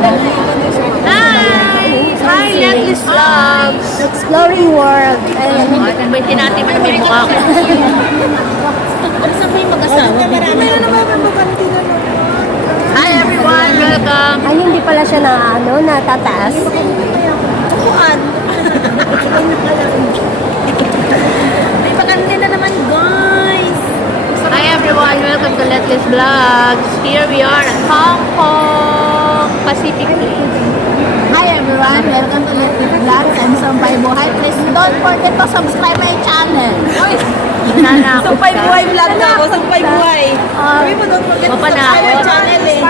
Hi! Hi, Let's Vlogs! Exploring world. Baiti natin mo na may mukha ko. Saan ba yung mag-asawa? Meron naman mababanti na Hi everyone! Welcome! Ay, hindi pala siya na, natataas. Upuan. May bakante na naman, guys. Hi everyone! Welcome to Let's Vlogs! Here we are at Hong Kong Pacific Place. Hi everyone, welcome to Let's Vlogs. I'm Sampay Buhay. Please don't forget to subscribe my channel. Sampay Buhay vlog na ako, Sampay Buhay. Sabi mo, don't forget to subscribe my channel eh.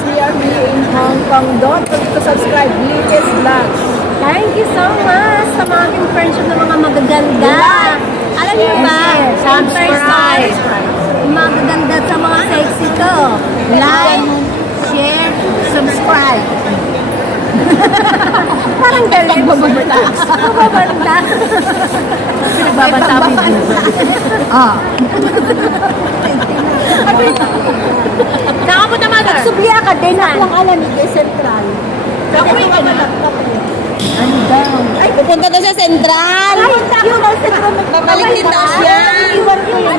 We are here in Hong Kong. Don't forget to subscribe. Latest Vlogs. Thank you so much sa mga aking friendship ng mga magaganda. Alam niyo ba? Subscribe. Magaganda sa mga sexy ko. Like, share, subscribe. Parang galing. Bababanda. Bababanda. Pinagbabanta mo yung Saan ka punta, mother? Subya ka din. Ang alamig ay central. Ano daw? Ay, pupunta daw sa Central. Yung daw central. Babalik din daw siya. Iwan ko yun.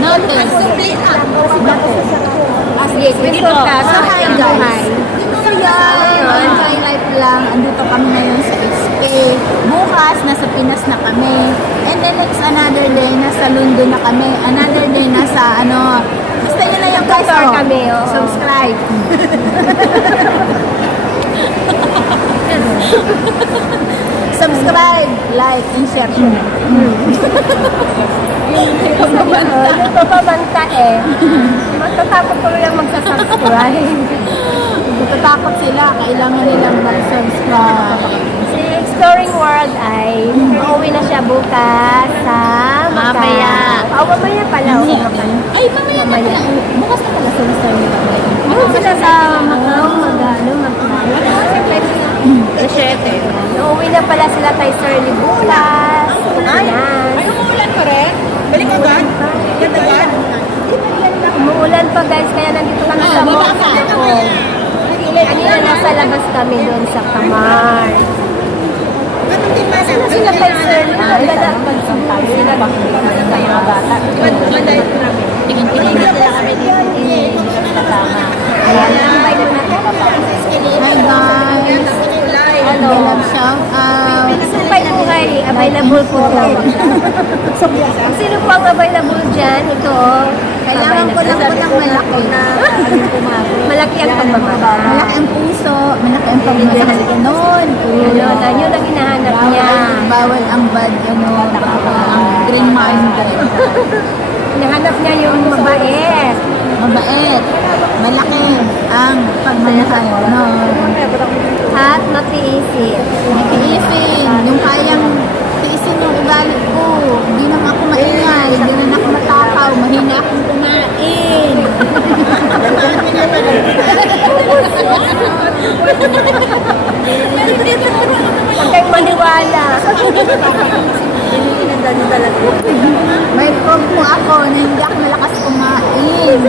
Notice. Sige, sige po. So, hi guys. So, yun. Enjoy life lang. Andito kami ngayon sa SK. Bukas, nasa Pinas na kami. And then next another day, nasa London na kami. Another day, nasa basta nyo na yung guys. Kami, oo. Subscribe. Subscribe, like, and share. Yung papabanta eh. Matatakot ko lang magsasubscribe. Matatakot sila, kailangan nilang mag-subscribe. Si Exploring World ay uuwi na siya bukas sa Macau. Mamaya. Mamaya pala. Ay, mamaya na pala. Bukas na pala sila sa Yung sila sa Macau, Siyete. uuwi na pala sila kay Sir bukas. Ay, umuulan pa rin? Balik agad? Agad? Umuulan pa guys, kaya nandito kami sa mall. Kanina nasa labas kami doon sa Kamar. Sila kay Sir nagdala pagsumpay. Sila bakit mga bata. Tingin-tingin na kami dito. Hindi kami natama. Ayan, nambay na natin. Hi guys! Hello. Shout out! Sumpay buhay, available po to. Kung sino po ang available dyan, ito oh. Kailangan ko lang po ng malaki. Malaki ang pagbababa. Malaki ang puso, malaki ang pagmamahal. Ganon. Yun ang hinahanap niya. Bawal ang bad, ang green-minded. Hinahanap niya yung mabait. Mabait. Malaki ang pagmamahal. No. At matiisin. Nag-iising. Yung kayang tiisin yung ugali ko. Hindi naman ako maingay. Hindi naman ako matakaw. Mahina akong kumain. Huwag kayong maniwala. May prog mo ako na hindi ako malakas kumain.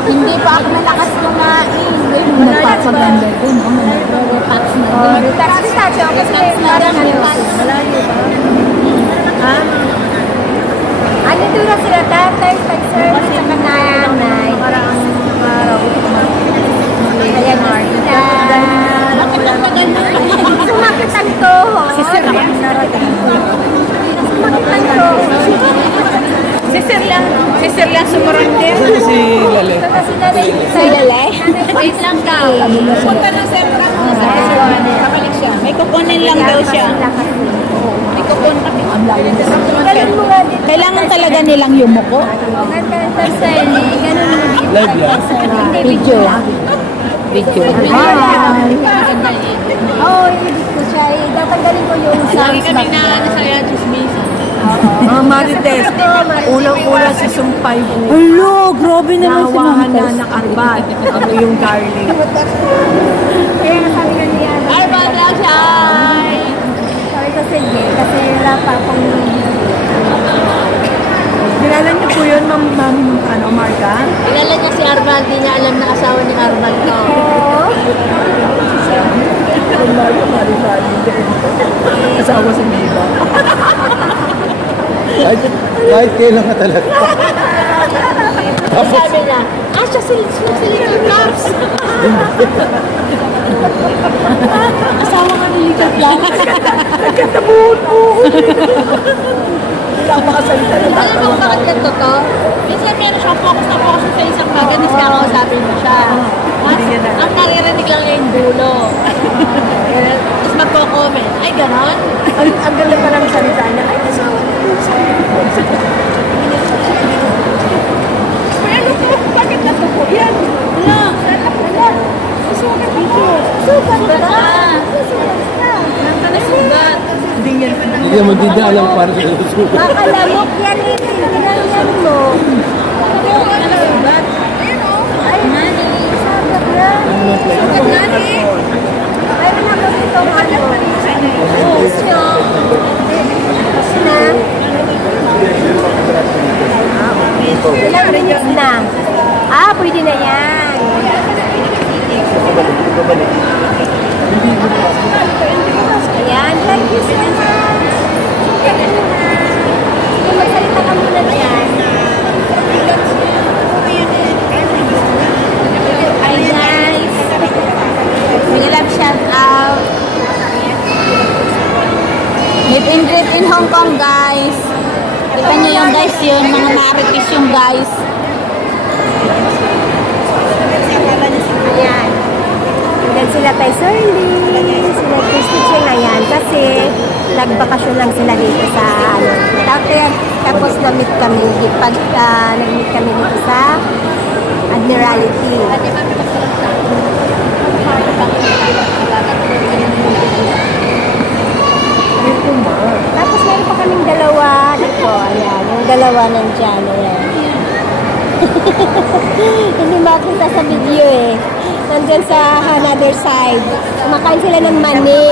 Hindi pa ako malakas kumain. Nagpapaganda dun. Nag-relax na dun. Relax siya. Kasi parang malayo ba? Ha? Ano doon na sila tatay, sir, sa kananay. Ayan na sila. Sumakitan ko. Si Sir yan. Sumakitan ko. Si Sir lang sumurundir. Si Lale. Si Lale? Wait lang daw. Punta ng Sempra. Kabalik siya. May kukunin lang daw siya. May kukunin kami. Ganun mo nga dito. Kailangan talaga nilang yumuko. Ganda sa ganun. Live yan. Video. Video. Oo, i-edit ko siya. Tatanggalin ko yung Lagi sounds kami back. na sa kaya chismisan. Mga Marites, unang-una si Sumpay po. Hello, grabe Nahawahan na ng arbat. Ako yung darling. Kaya sabi nga niya, Hi, Bada Shai! sabi ko sige, kasi wala pa akong Kilala niyo po yun, Ma'am Marga? Kilala niya si Arval, di niya alam na asawa ni Arval to. Yung Marga, Maribali. Asawa si Miba. Kahit kailan ka talaga. Sabi niya, siya si Little Flaps. Asawa ka ni Little Flaps. Nagkatabuhon po. Wala akong makasalita. Alam mo kung bakit ganito to? Minsan meron siyang focus na focus sa isang bagay, tapos kakausapin mo siya. Ang naririnig lang niya yung dulo. Tapos magko-comment. Ay, ganon? Ang galing pa ng salita niya. Ay, asawa ko. Ano po? Bakit na po? Yan. Lang. Susugat ako. Sugat ba? Nasa nasugat. Hindi naman din na alam para sa susugat. Makalamok yan eh. Ginanyan mo. Nasugat. Ay, nani. Sagat na. Sugat nani. Ay, naman ito. Puso nyo. Puso na. Ilang minutes na? Pwede na yan. Ayan, thank you so much. Sige, magsalita ka muna dyan. Hi guys! May love shout out! Meet and greet in Hong Kong guys! Kita nyo yung guys yun, mga marites yung guys. Ayan. Hanggang sila kay Shirley, sila Christy Ayan, kasi nagbakasyon lang sila dito sa ano. Tapos na-meet kami, nag-meet kami dito sa Admiralty. Tapos meron pa kaming dalawa dito. Ayan, yung dalawa nandyan. Ayan. Hindi makita sa video eh. Nandyan sa another side. Kumakain sila ng mani.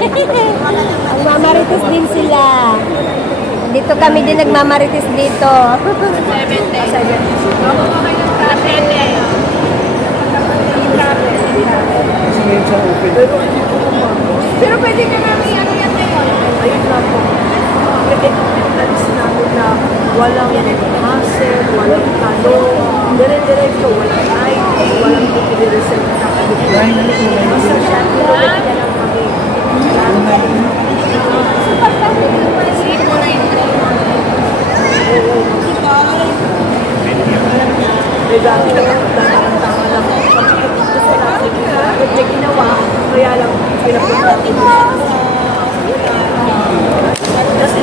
Nagmamarites din sila. Dito kami din nagmamarites dito. Pero pwede ka namin ano yan ngayon. Ayun lang po. Pwede namin na walang hassle, walang tanong, dire-diretso, walang ID, walang ipinireserve na kami. Basta siya, tinulit niya lang kami. May dati nakakantanga lang. Gusto natin, ba't niya ginawa, kaya lang pinapunta ko. Kasi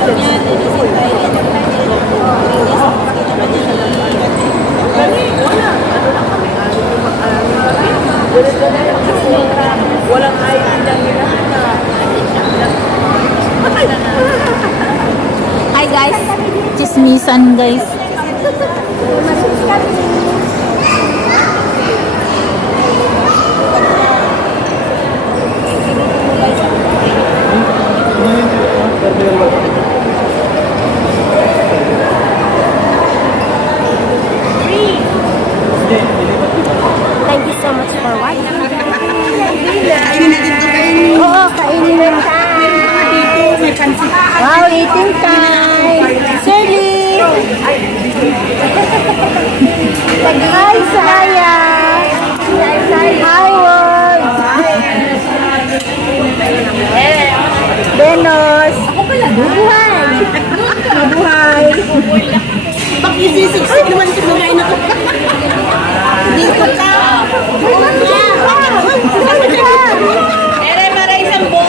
walang ID na hinahanap. Hi guys! Chismisan guys! Thank you so much for watching. Oo, kainin na time. Wow, eating time. Shirley! Hi, Saya! Hi, world! Benos! Mabuhay! Mabuhay! Isisiksik naman ito na rin ako. Dito ka!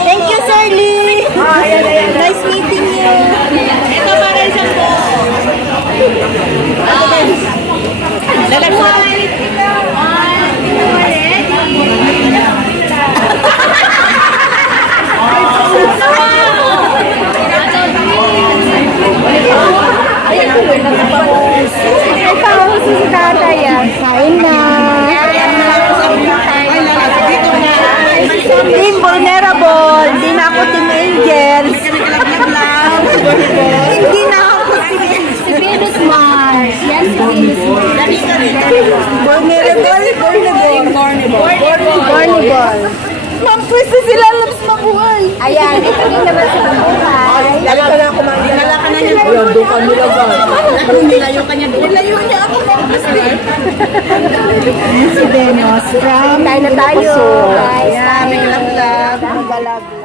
Thank you, Shirley! Nice meeting you! Ito para isang po. Ay, pahos si tatay yan. Kain na! Team Vulnerable! Hindi na ako Team Angels! Hindi na ako si Carnival. Ma'am, pwede sila labs mabuhay. Ayan, ito din naman sa buhay. Dali ka na kumain. Dinala ka na niya. Ayan, doon ka nilagay. Nilayo ka niya doon. Nilayo niya ako. Si Denos from Kain na tayo, guys. Ayan, Kain. may laglag. Galag.